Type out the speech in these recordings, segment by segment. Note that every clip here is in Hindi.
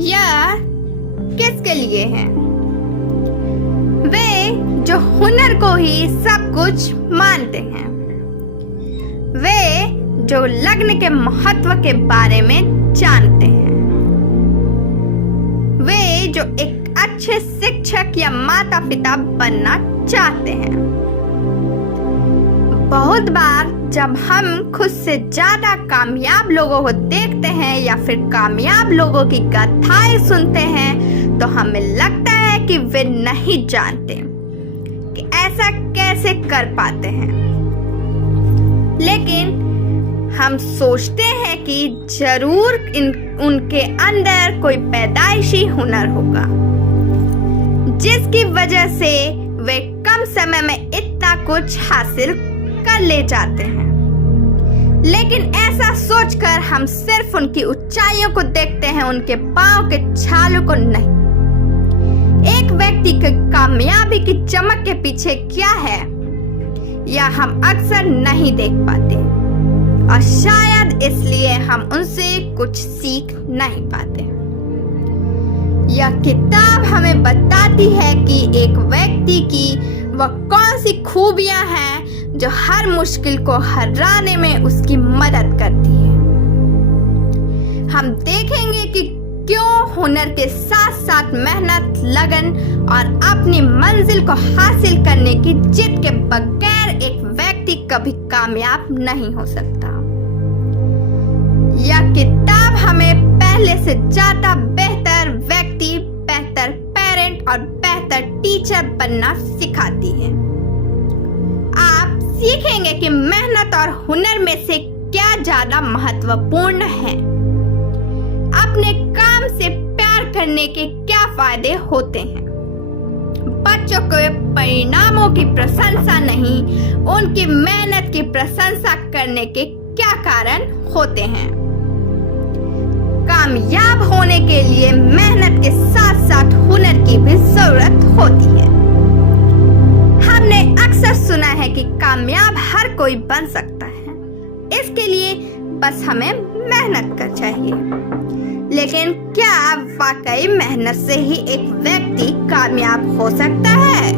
या किसके लिए है? वे जो हुनर को ही सब कुछ मानते हैं, वे जो लग्न के महत्व के बारे में जानते हैं, वे जो एक अच्छे शिक्षक या माता पिता बनना चाहते हैं। बहुत बार जब हम खुद से ज्यादा कामयाब लोगों को देखते हैं या फिर कामयाब लोगों की गाथाएं सुनते हैं तो हमें लगता है कि वे नहीं जानते कि ऐसा कैसे कर पाते हैं, लेकिन हम सोचते हैं कि जरूर उनके अंदर कोई पैदाइशी हुनर होगा जिसकी वजह से वे कम समय में इतना कुछ हासिल कर ले जाते हैं। लेकिन ऐसा सोचकर हम सिर्फ उनकी ऊंचाइयों को देखते हैं, उनके पांव के छालों को नहीं। एक व्यक्ति की कामयाबी की चमक के पीछे क्या है या हम अक्सर नहीं देख पाते और शायद इसलिए हम उनसे कुछ सीख नहीं पाते। यह किताब हमें बताती है कि एक व्यक्ति की वह कौन सी खूबियां हैं जो हर मुश्किल को हराने में उसकी मदद करती है। हम देखेंगे कि क्यों हुनर के साथ साथ मेहनत, लगन और अपनी मंजिल को हासिल करने की जिद के बगैर एक व्यक्ति कभी कामयाब नहीं हो सकता। यह किताब हमें पहले से ज्यादा बेहतर व्यक्ति, बेहतर पेरेंट और बेहतर टीचर बनना सिखाती है। आप सीखेंगे कि मेहनत और हुनर में से क्या ज्यादा महत्वपूर्ण है। अपने काम से प्यार करने के क्या फायदे होते हैं। बच्चों के परिणामों की प्रशंसा नहीं, उनकी मेहनत की प्रशंसा करने के क्या कारण होते हैं। कामयाब होने के लिए मेहनत के साथ साथ हुनर की भी जरूरत होती है। हमने अक्सर सुना है कि कामयाब हर कोई बन सकता है, इसके लिए बस हमें मेहनत कर चाहिए। लेकिन क्या वाकई मेहनत से ही एक व्यक्ति कामयाब हो सकता है?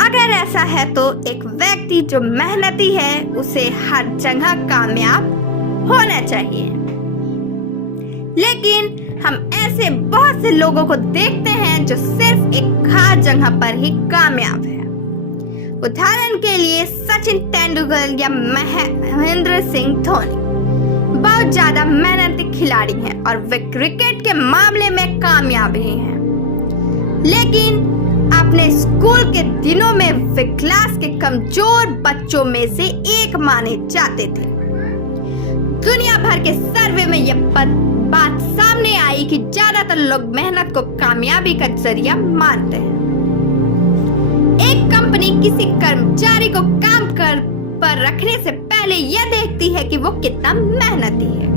अगर ऐसा है तो एक व्यक्ति जो मेहनती है उसे हर जगह कामयाब होना चाहिए। लेकिन हम ऐसे बहुत से लोगों को देखते हैं जो सिर्फ एक खास जगह पर ही कामयाब है। उदाहरण के लिए सचिन तेंदुलकर या महेंद्र सिंह धोनी बहुत ज्यादा मेहनती खिलाड़ी हैं और वे क्रिकेट के मामले में कामयाब ही हैं। लेकिन अपने स्कूल के दिनों में वे क्लास के कमजोर बच्चों में से एक माने जाते थे। दुनिया भर के सर्वे में यह बात सामने आई कि ज्यादातर लोग मेहनत को कामयाबी का जरिया मानते हैं। एक कंपनी किसी कर्मचारी को काम पर रखने से पहले यह देखती है कि वो कितना मेहनती है।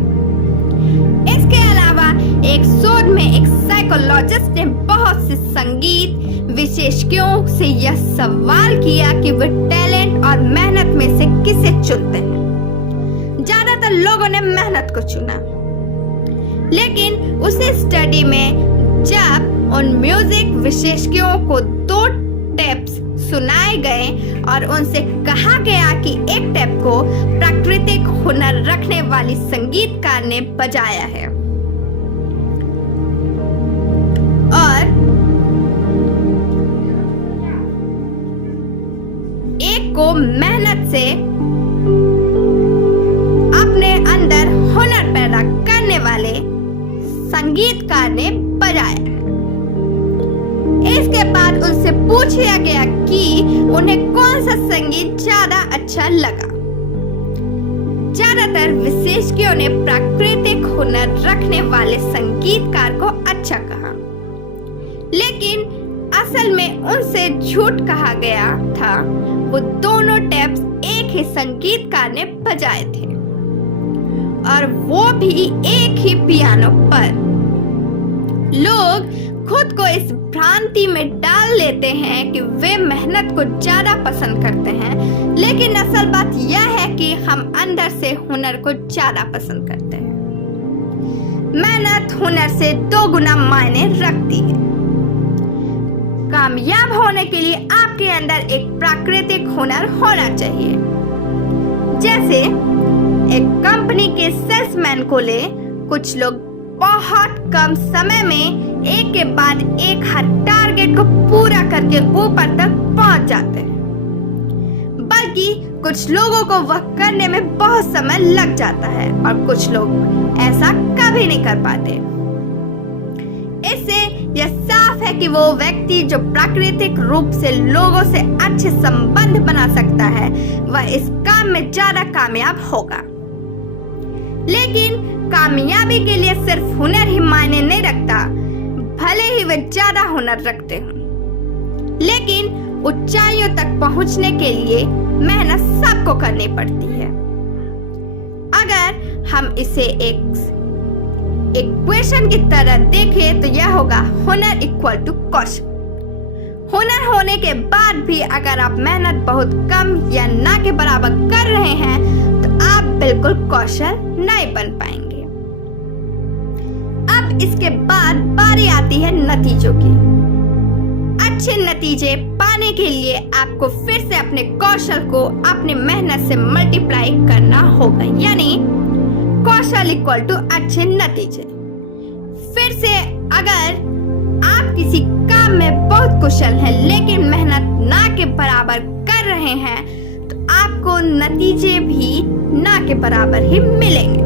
इसके अलावा एक शोध में एक साइकोलॉजिस्ट ने बहुत से संगीत विशेषज्ञों से यह सवाल किया कि वे टैलेंट और मेहनत में से किसे चुनते हैं। ज्यादातर लोगों ने मेहनत को चुना। लेकिन उसी स्टडी में जब उन म्यूजिक विशेषज्ञों को 2 टेप्स सुनाए गए और उनसे कहा गया कि एक टेप को प्राकृतिक हुनर रखने वाली संगीतकार ने बजाया है और एक को मेहनत से अपने अंदर हुनर पैदा करने वाले संगीतकार ने बजाया। इसके बाद उनसे पूछा गया कि उन्हें कौन सा संगीत ज्यादा अच्छा लगा। ज्यादातर विशेषज्ञों ने प्राकृतिक हुनर रखने वाले संगीतकार को अच्छा कहा, लेकिन असल में उनसे झूठ कहा गया था। वो दोनों टेप्स एक ही संगीतकार ने बजाए थे और वो भी एक ही पियानो पर। लोग खुद को इस भ्रांति में डाल लेते हैं कि वे मेहनत को ज्यादा पसंद करते हैं, लेकिन असल बात यह है कि हम अंदर से हुनर को ज्यादा पसंद करते हैं। मेहनत हुनर से 2 गुना मायने रखती है। कामयाब होने के लिए आपके अंदर एक प्राकृतिक हुनर होना चाहिए। जैसे एक कंपनी के सेल्समैन को ले, कुछ लोग बहुत कम समय में एक के बाद एक हर टारगेट को पूरा करके ऊपर तक पहुंच जाते हैं, बल्कि कुछ लोगों को वह करने में बहुत समय लग जाता है और कुछ लोग ऐसा कभी नहीं कर पाते। इससे यह साफ है कि वो व्यक्ति जो प्राकृतिक रूप से लोगों से अच्छे संबंध बना सकता है, वह इस काम में ज्यादा कामयाब होगा। लेकिन कामयाबी के लिए सिर्फ हुनर ही मायने नहीं रखता, भले ही वे ज्यादा हुनर रखते हों, लेकिन ऊंचाइयों तक पहुंचने के लिए मेहनत सबको करनी पड़ती है। अगर हम इसे एक इक्वेशन की तरह देखें तो यह होगा हुनर इक्वल टू कौशल। हुनर होने के बाद भी अगर आप मेहनत बहुत कम या ना के बराबर कर रहे हैं तो आप बिल्कुल कौशल नहीं बन पाएंगे। अब इसके बाद बारी आती है नतीजों की। अच्छे नतीजे पाने के लिए आपको फिर से अपने कौशल को अपनी मेहनत से मल्टीप्लाई करना होगा, यानी कौशल इक्वल टू अच्छे नतीजे। फिर से अगर आप किसी काम में बहुत कुशल हैं लेकिन मेहनत ना के बराबर कर रहे हैं तो आपको नतीजे भी ना के बराबर ही मिलेंगे।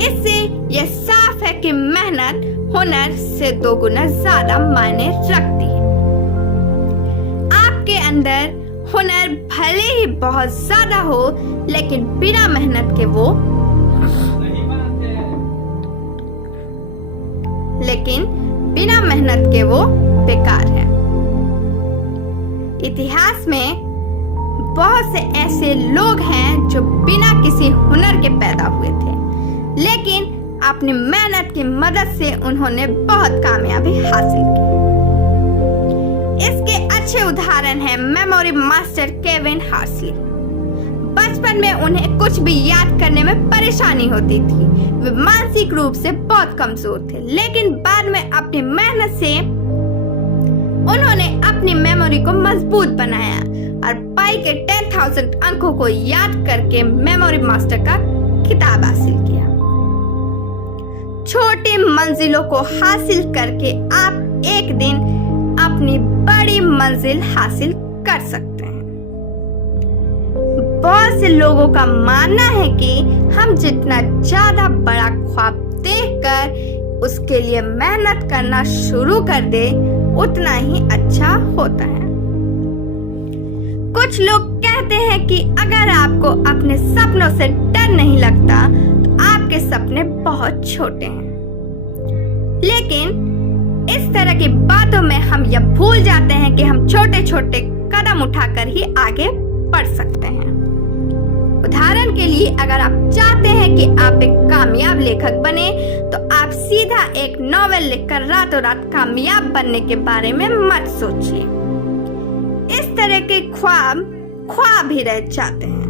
इससे यह साफ है कि मेहनत हुनर से 2 गुना ज्यादा मायने रखती है। आपके अंदर हुनर भले ही बहुत ज्यादा हो, लेकिन बिना मेहनत के वो बेकार है। इतिहास में बहुत से ऐसे लोग हैं जो बिना किसी हुनर के पैदा हुए थे, लेकिन अपनी मेहनत की मदद से उन्होंने बहुत कामयाबी हासिल की। इसके अच्छे उदाहरण हैं मेमोरी मास्टर केविन हार्सली। बचपन में उन्हें कुछ भी याद करने में परेशानी होती थी। वे मानसिक रूप से बहुत कमजोर थे, लेकिन बाद में अपनी मेहनत से उन्होंने अपनी मेमोरी को मजबूत बनाया और पाई के 10,000 अंकों को याद करके मेमोरी मास्टर का खिताब हासिल किया। छोटी मंजिलों को हासिल करके आप एक दिन अपनी बड़ी मंजिल हासिल कर सकते हैं। बहुत से लोगों का मानना है कि हम जितना ज्यादा बड़ा ख्वाब देखकर उसके लिए मेहनत करना शुरू कर दे, उतना ही अच्छा होता है। कुछ लोग कहते हैं कि अगर आपको अपने सपनों से डर नहीं लगता तो आपके सपने बहुत छोटे हैं। लेकिन इस तरह की बातों में हम यह भूल जाते हैं कि हम छोटे छोटे कदम उठाकर ही आगे बढ़ सकते हैं। उदाहरण के लिए, अगर आप चाहते हैं कि आप एक कामयाब लेखक बने तो आप सीधा एक नॉवेल लिखकर रातों रात कामयाब बनने के बारे में मत सोचिए। इस तरह के ख्वाब ही रह जाते हैं।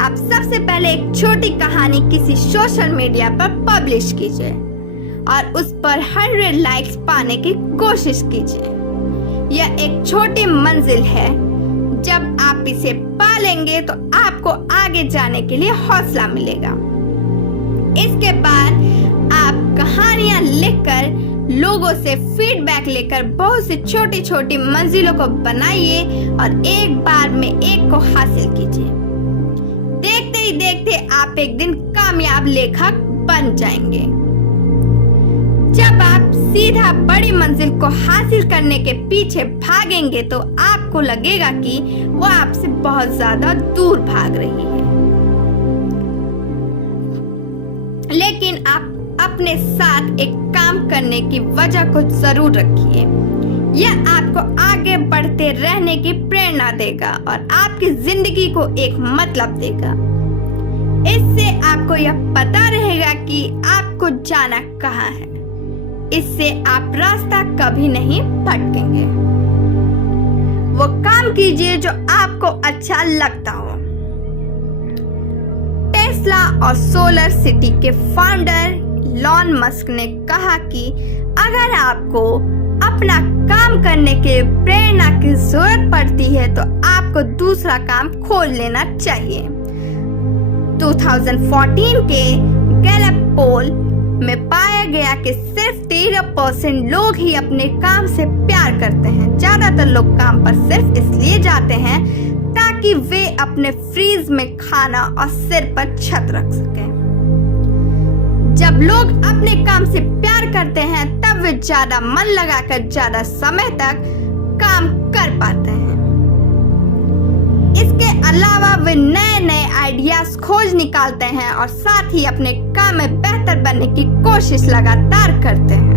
आप सबसे पहले एक छोटी कहानी किसी सोशल मीडिया पर पब्लिश कीजिए और उस पर 100 लाइक्स पाने की कोशिश कीजिए। यह एक छोटी मंजिल है। जब आप इसे पा लेंगे तो आपको आगे जाने के लिए हौसला मिलेगा। इसके बाद आप कहानियां लिखकर लोगों से फीडबैक लेकर बहुत सी छोटी छोटी मंजिलों को बनाइए और एक बार में एक को हासिल कीजिए। देखते ही देखते आप एक दिन कामयाब लेखक बन जाएंगे। जब आप सीधा बड़ी मंजिल को हासिल करने के पीछे भागेंगे तो आपको लगेगा कि वो आपसे बहुत ज्यादा दूर भाग रही है, लेकिन आप अपने साथ एक काम करने की वजह को जरूर रखिए। यह आपको आगे बढ़ते रहने की प्रेरणा देगा और आपकी जिंदगी को एक मतलब देगा। इससे आपको यह पता रहेगा कि आपको जाना कहाँ है। इससे आप रास्ता कभी नहीं भटकेंगे। वो काम कीजिए जो आपको अच्छा लगता हो। टेस्ट टेस्ला और सोलर सिटी के फाउंडर इलॉन मस्क ने कहा कि अगर आपको अपना काम करने के प्रेरणा की जरूरत पड़ती है तो आपको दूसरा काम खोज लेना चाहिए। 2014 के गैलप पोल में पाया गया कि सिर्फ 13% लोग ही अपने काम से प्यार करते हैं। ज्यादातर लोग काम पर सिर्फ इसलिए जाते हैं ताकि वे अपने फ्रीज में खाना और सिर पर छत रख सकें। जब लोग अपने काम से प्यार करते हैं तब वे ज्यादा मन लगाकर ज्यादा समय तक काम कर पाते हैं। इसके अलावा वे नए नए आइडियाज खोज निकालते हैं और साथ ही अपने काम में बेहतर बनने की कोशिश लगातार करते हैं।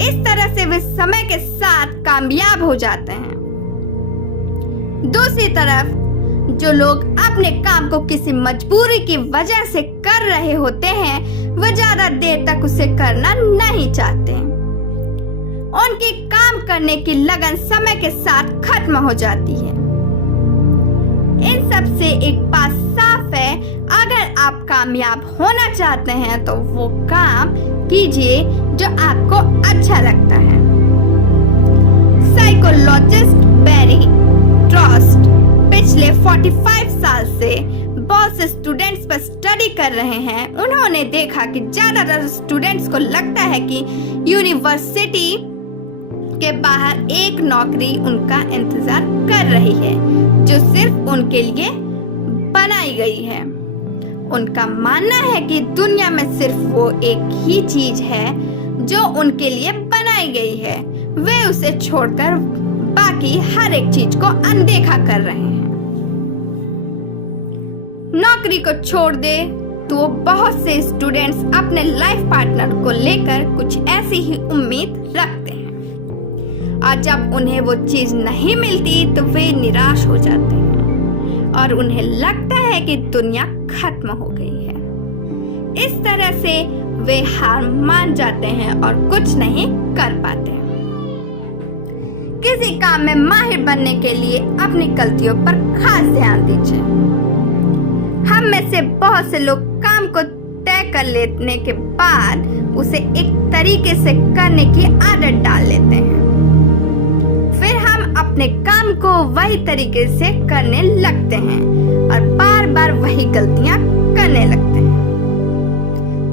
इस तरह से वे समय के साथ कामयाब हो जाते हैं। दूसरी तरफ जो लोग अपने काम को किसी मजबूरी की वजह से कर रहे होते हैं वह ज्यादा देर तक उसे करना नहीं चाहते। उनकी काम करने की लगन समय के साथ खत्म हो जाती है। इन सब से एक बात साफ है, अगर आप कामयाब होना चाहते हैं तो वो काम कीजिए जो आपको अच्छा लगता है। साइकोलॉजिस्ट बैरी ट्रस्ट पिछले 45 साल से बहुत से स्टूडेंट्स पर स्टडी कर रहे हैं। उन्होंने देखा कि ज्यादातर स्टूडेंट्स को लगता है कि यूनिवर्सिटी के बाहर एक नौकरी उनका इंतजार कर रही है जो सिर्फ उनके लिए बनाई गई है। उनका मानना है कि दुनिया में सिर्फ वो एक ही चीज है जो उनके लिए बनाई गई है। वे उसे छोड़कर बाकी हर एक चीज को अनदेखा कर रहे हैं। नौकरी को छोड़ दे तो बहुत से स्टूडेंट्स अपने लाइफ पार्टनर को लेकर कुछ ऐसी ही उम्मीद रखते हैं और जब उन्हें वो चीज नहीं मिलती तो वे निराश हो जाते हैं और उन्हें लगता है कि दुनिया खत्म हो गई है। इस तरह से वे हार मान जाते हैं और कुछ नहीं कर पाते। किसी काम में माहिर बनने के लिए अपनी गलतियों पर खास ध्यान दीजिए। हम में से बहुत से लोग काम को तय कर लेने के बाद उसे एक तरीके से करने की आदत डाल लेते हैं। फिर हम अपने काम को वही तरीके से करने लगते हैं और बार बार वही गलतियां करने लगते हैं।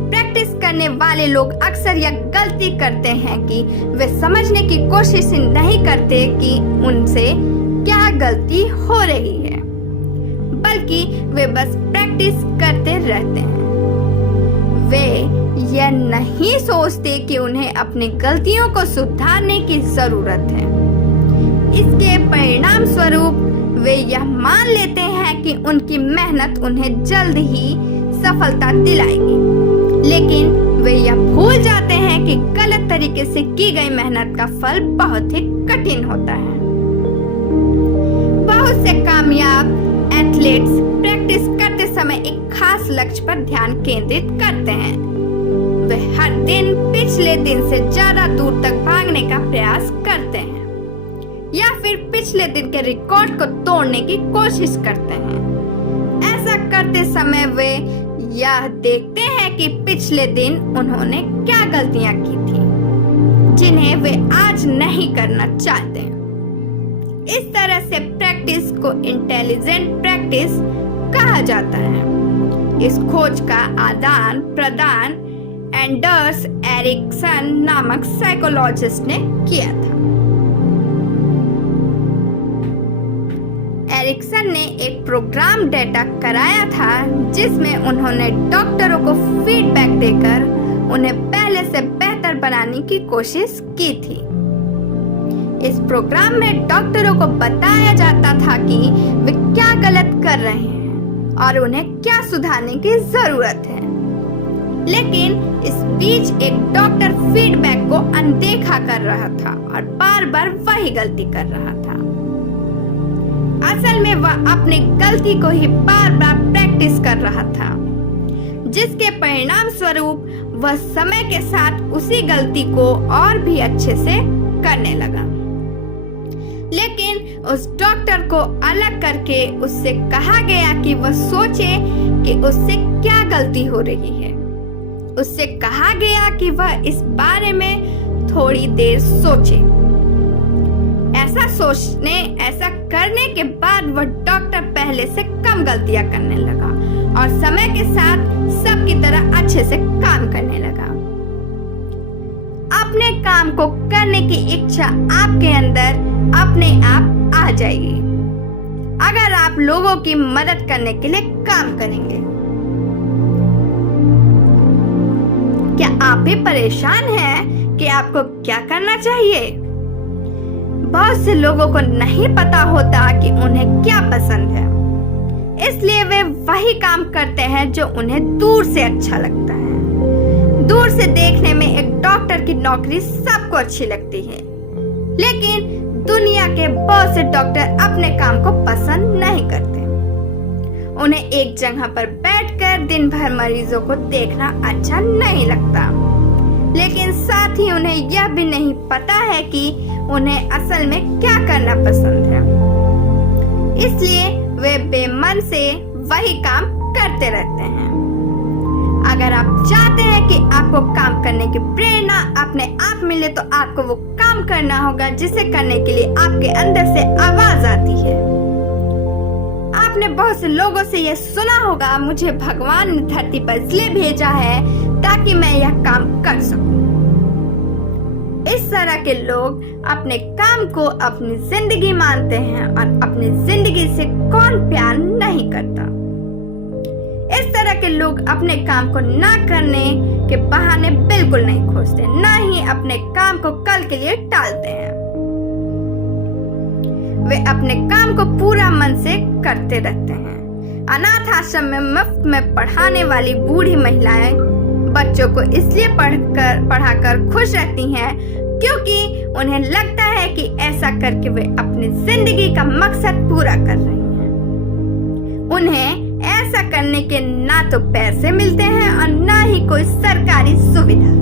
प्रैक्टिस करने वाले लोग अक्सर यह गलती करते हैं कि वे समझने की कोशिश नहीं करते कि उनसे क्या गलती हो रही है, बल्कि वे बस प्रैक्टिस करते रहते हैं। वे यह नहीं सोचते कि उन्हें अपनी गलतियों को सुधारने की जरूरत है। इसके परिणाम स्वरूप वे यह मान लेते हैं कि उनकी मेहनत उन्हें जल्द ही सफलता दिलाएगी, लेकिन वे यह भूल जाते हैं कि गलत तरीके से की गई मेहनत का फल बहुत ही कठिन होता है। बहुत से कामयाब एथलीट्स प्रैक्टिस करते समय एक खास लक्ष्य पर ध्यान केंद्रित करते हैं। वे हर दिन पिछले दिन से ज्यादा दूर तक भागने का प्रयास करते हैं या फिर पिछले दिन के रिकॉर्ड को तोड़ने की कोशिश करते हैं। ऐसा करते समय वे यह देखते हैं कि पिछले दिन उन्होंने क्या गलतियां की थी जिन्हें वे आज नहीं करना चाहते। इस तरह से प्रैक्टिस को इंटेलिजेंट प्रैक्टिस कहा जाता है। इस खोज का आदान प्रदान एंडर्स एरिक्सन नामक साइकोलॉजिस्ट ने किया था। एरिक्सन ने एक प्रोग्राम डेटा कराया था जिसमें उन्होंने डॉक्टरों को फीडबैक देकर उन्हें पहले से बेहतर बनाने की कोशिश की थी। इस प्रोग्राम में डॉक्टरों को बताया जाता था कि वे क्या गलत कर रहे हैं और उन्हें क्या सुधारने की जरूरत है, लेकिन इस बीच एक डॉक्टर फीडबैक को अनदेखा कर रहा था और बार बार वही गलती कर रहा था। असल में वह अपनी गलती को ही बार बार प्रैक्टिस कर रहा था, जिसके परिणाम स्वरूप वह समय के साथ उसी गलती को और भी अच्छे से करने लगा। लेकिन उस डॉक्टर को अलग करके उससे कहा गया कि वह सोचे कि उससे क्या गलती हो रही है। उससे कहा गया कि वह इस बारे में थोड़ी देर सोचे। ऐसा करने के बाद वह डॉक्टर पहले से कम गलतियां करने लगा और समय के साथ सबकी तरह अच्छे से काम करने लगा। अपने काम को करने की इच्छा आपके अंदर अपने आप आ जाएगी अगर आप लोगों की मदद करने के लिए काम करेंगे। क्या आप भी परेशान हैं कि आपको क्या करना चाहिए? बहुत से लोगों को नहीं पता होता कि उन्हें क्या पसंद है, इसलिए वे वही काम करते हैं जो उन्हें दूर से अच्छा लगता है। दूर से देखने में एक डॉक्टर की नौकरी सबको अच्छी लगती है, लेकिन दुनिया के बहुत से डॉक्टर अपने काम को पसंद नहीं करते। उन्हें एक जगह पर बैठकर दिन भर मरीजों को देखना अच्छा नहीं लगता, लेकिन साथ ही उन्हें यह भी नहीं पता है कि उन्हें असल में क्या करना पसंद है, इसलिए वे बेमन से वही काम करते रहते हैं। अगर आप चाहते हैं कि आपको काम करने की प्रेरणा अपने आप मिले तो आपको वो काम करना होगा जिसे करने के लिए आपके अंदर से आवाज आती है। आपने बहुत से लोगों से यह सुना होगा, मुझे भगवान ने धरती पर इसलिए भेजा है ताकि मैं यह काम कर सकूं। इस तरह के लोग अपने काम को अपनी जिंदगी मानते हैं और अपनी जिंदगी से कौन प्यार नहीं करता। इस तरह के लोग अपने काम को ना करने के बहाने बिल्कुल नहीं खोजते, ना ही अपने काम को कल के लिए टालते हैं। वे अपने काम को पूरा मन से करते रहते हैं। अनाथ आश्रम में मुफ्त में पढ़ाने वाली बूढ़ी महिलाएं बच्चों को इसलिए पढ़ाकर खुश रहती हैं क्योंकि उन्हें लगता है कि ऐसा करके वे अपनी जिंदगी का मकसद पूरा कर रही हैं। उन्हें ऐसा करने के ना तो पैसे मिलते हैं और ना ही कोई सरकारी सुविधा,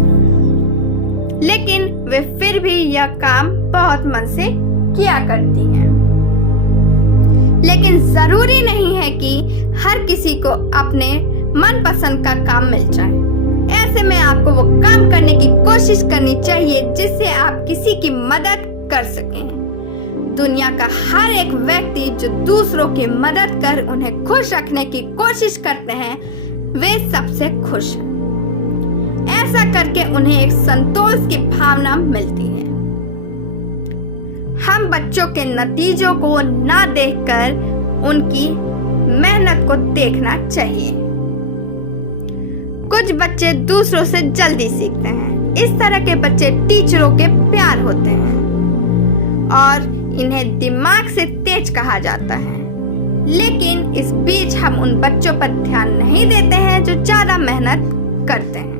लेकिन वे फिर भी यह काम बहुत मन से किया करती हैं। लेकिन जरूरी नहीं है कि हर किसी को अपने मनपसंद का काम मिल जाए। ऐसे में आपको वो काम करने की कोशिश करनी चाहिए जिससे आप किसी की मदद कर सकें। दुनिया का हर एक व्यक्ति जो दूसरों की मदद कर उन्हें खुश रखने की कोशिश करते हैं, वे सबसे खुश हैं। ऐसा करके उन्हें एक संतोष की भावना मिलती है। हम बच्चों के नतीजों को ना देखकर उनकी मेहनत को देखना चाहिए। कुछ बच्चे दूसरों से जल्दी सीखते हैं। इस तरह के बच्चे टीचरों के प्यार होते हैं और इन्हें दिमाग से तेज कहा जाता है। लेकिन इस बीच हम उन बच्चों पर ध्यान नहीं देते हैं जो ज्यादा मेहनत करते हैं।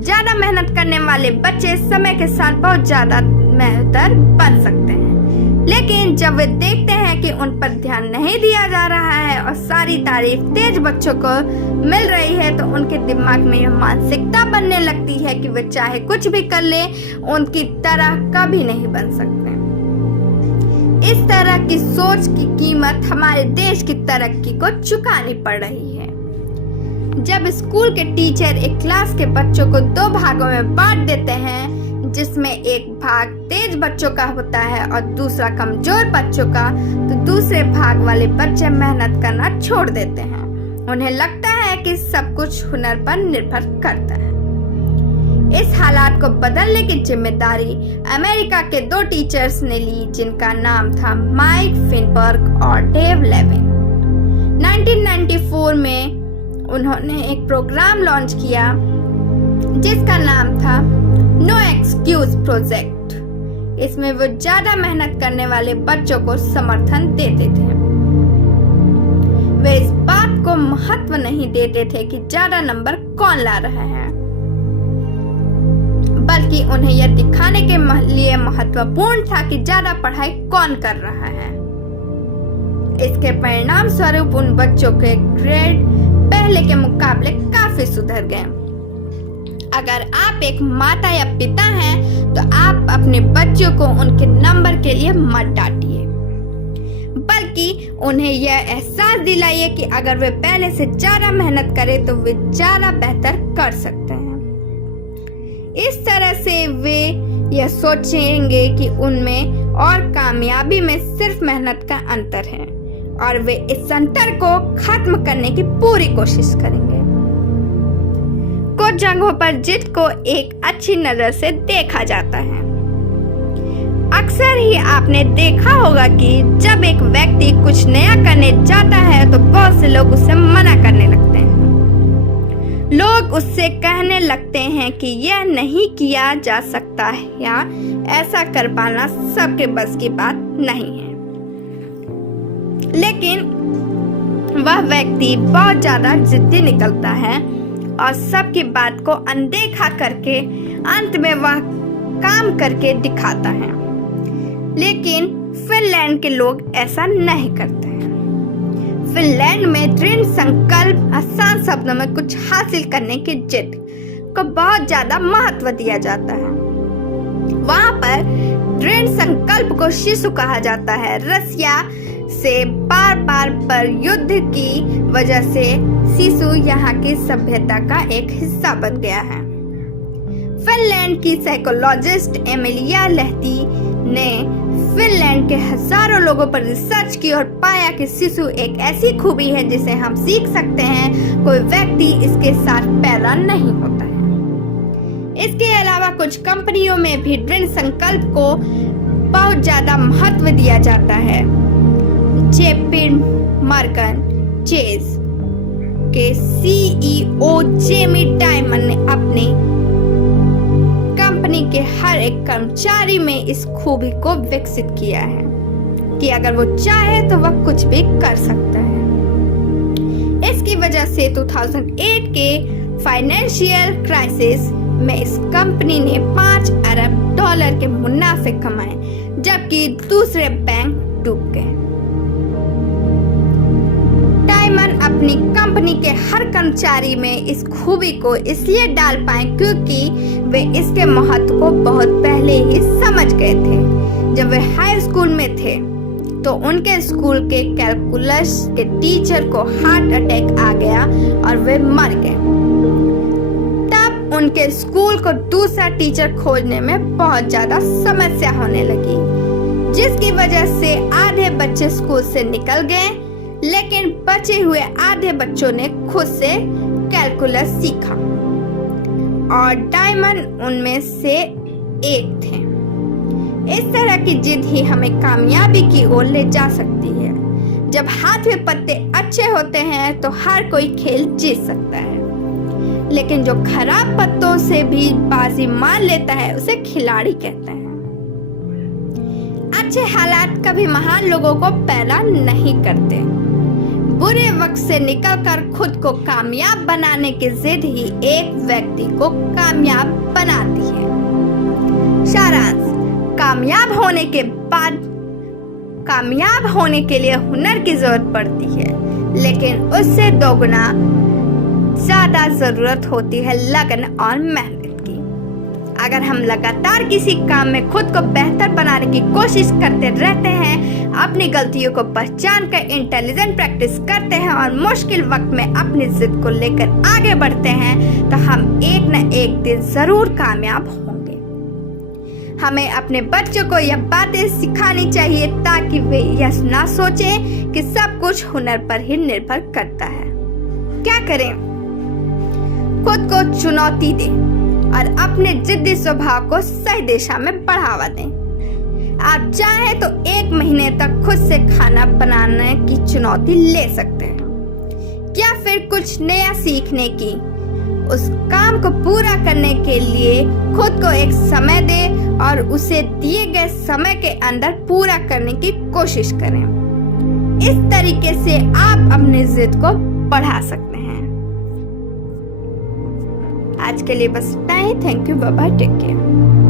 ज्यादा मेहनत करने वाले बच्चे समय के साथ बहुत ज्यादा बेहतर बन सकते हैं, लेकिन जब वे देखते हैं कि उन पर ध्यान नहीं दिया जा रहा है और सारी तारीफ तेज बच्चों को मिल रही है, तो उनके दिमाग में यह मानसिकता बनने लगती है कि वे चाहे कुछ भी कर ले, उनकी तरह कभी नहीं बन सकते। इस तरह की सोच की कीमत हमारे देश की तरक्की को चुकानी पड़ रही है। जब स्कूल के टीचर एक क्लास के बच्चों को 2 भागों में बांट देते हैं, जिसमें एक भाग तेज बच्चों का होता है और दूसरा कमजोर बच्चों का, तो दूसरे भाग वाले बच्चे मेहनत करना छोड़ देते हैं। उन्हें लगता है कि सब कुछ हुनर पर निर्भर करता है। इस हालात को बदलने की जिम्मेदारी अमेरिका के 2 टीचर्स ने ली, जिनका नाम था माइक फिनबर्ग और डेव लेविन। 1994 में उन्होंने एक प्रोग्राम लॉन्च किया जिसका नाम था नो एक्सक्यूज प्रोजेक्ट। इसमें वो ज्यादा मेहनत करने वाले बच्चों को समर्थन देते थे। वे इस बात को महत्व नहीं देते थे कि ज्यादा नंबर कौन ला रहा है, बल्कि उन्हें यह दिखाने के लिए महत्वपूर्ण था कि ज्यादा पढ़ाई कौन कर रहा है। इसके परिणाम स्वरूप उन बच्चों के ग्रेड पहले के मुकाबले काफी सुधर गए। अगर आप एक माता या पिता हैं तो आप अपने बच्चों को उनके नंबर के लिए मत डांटिए, बल्कि उन्हें यह एहसास दिलाइए कि अगर वे पहले से ज्यादा मेहनत करें तो वे ज्यादा बेहतर कर सकते हैं। इस तरह से वे यह सोचेंगे कि उनमें और कामयाबी में सिर्फ मेहनत का अंतर है और वे इस अंतर को खत्म करने की पूरी कोशिश करेंगे। कुछ जगहों पर जिद को एक अच्छी नजर से देखा जाता है। अक्सर ही आपने देखा होगा कि जब एक व्यक्ति कुछ नया करने जाता है तो बहुत से लोग उसे मना करने लगते हैं। लोग उससे कहने लगते हैं कि यह नहीं किया जा सकता है या ऐसा कर पाना सबके बस की बात नहीं है। लेकिन वह व्यक्ति बहुत ज्यादा जिद्दी निकलता है और सबकी बात को अनदेखा करके अंत में वह काम करके दिखाता है। लेकिन फिनलैंड के लोग ऐसा नहीं करते हैं। फिनलैंड में दृढ़ संकल्प, आसान शब्दों में कुछ हासिल करने की जिद को बहुत ज्यादा महत्व दिया जाता है। वहाँ पर दृढ़ संकल्प को शिशु कहा जाता है। रसिया से बार बार पर युद्ध की वजह से शिशु यहाँ की सभ्यता का एक हिस्सा बन गया है। फिनलैंड की साइकोलॉजिस्ट एमिलिया लहती ने फिनलैंड के हजारों लोगों पर रिसर्च की और पाया कि शिशु एक ऐसी खूबी है जिसे हम सीख सकते हैं। कोई व्यक्ति इसके साथ पैदा नहीं होता है। इसके अलावा कुछ कंपनियों में भी दृढ़ संकल्प को बहुत ज्यादा महत्व दिया जाता है। जेपी मॉर्गन चेज के सीईओ जेमी डायमंड ने अपनी कंपनी के हर एक कर्मचारी में इस खूबी को विकसित किया है कि अगर वो चाहे तो वह कुछ भी कर सकता है। इसकी वजह से 2008 के फाइनेंशियल क्राइसिस में इस कंपनी ने $5 अरब के मुनाफे कमाए, जबकि दूसरे बैंक डूब गए। डायमंड अपनी कंपनी के हर कर्मचारी में इस खूबी को इसलिए डाल पाए क्योंकि वे इसके महत्व को बहुत पहले ही समझ गए थे। जब वे हाई स्कूल में थे तो उनके स्कूल के कैलकुलस के टीचर को हार्ट अटैक आ गया और वे मर गए। तब उनके स्कूल को दूसरा टीचर खोजने में बहुत ज्यादा समस्या होने लगी, जिसकी वजह से आधे बच्चे स्कूल से निकल गए, लेकिन बचे हुए आधे बच्चों ने खुद से कैलकुलस सीखा और डायमंड उनमें से एक थे। इस तरह की जिद ही हमें कामयाबी की ओर ले जा सकती है। जब हाथ में पत्ते अच्छे होते हैं तो हर कोई खेल जीत सकता है, लेकिन जो खराब पत्तों से भी बाजी मार लेता है उसे खिलाड़ी कहते हैं। अच्छे हालात कभी महान लोगों को पैदा नहीं करते। बुरे वक्त से निकलकर खुद को कामयाब बनाने की जिद ही एक व्यक्ति को कामयाब बनाती है। सारांश, कामयाब होने के लिए हुनर की जरूरत पड़ती है, लेकिन उससे दोगुना ज्यादा जरूरत होती है लगन और मेहनत की। अगर हम लगातार किसी काम में खुद को बेहतर बनाने की कोशिश करते रहते हैं, अपनी गलतियों को पहचान कर इंटेलिजेंट प्रैक्टिस करते हैं और मुश्किल वक्त में अपनी जिद को लेकर आगे बढ़ते हैं, तो हम एक न एक दिन जरूर कामयाब होंगे। हमें अपने बच्चों को यह बातें सिखानी चाहिए ताकि वे यह ना सोचें कि सब कुछ हुनर पर ही निर्भर करता है। क्या करें? खुद को चुनौती दें और अपने जिद्दी स्वभाव को सही दिशा में बढ़ावा दें। आप चाहें तो 1 महीने तक खुद से खाना बनाने की चुनौती ले सकते हैं, या फिर कुछ नया सीखने की। उस काम को पूरा करने के लिए खुद को एक समय दें और उसे दिए गए समय के अंदर पूरा करने की कोशिश करें। इस तरीके से आप अपनी जिद को बढ़ा सकते हैं। आज के लिए बस इतना ही। Thank you, bye bye, take care.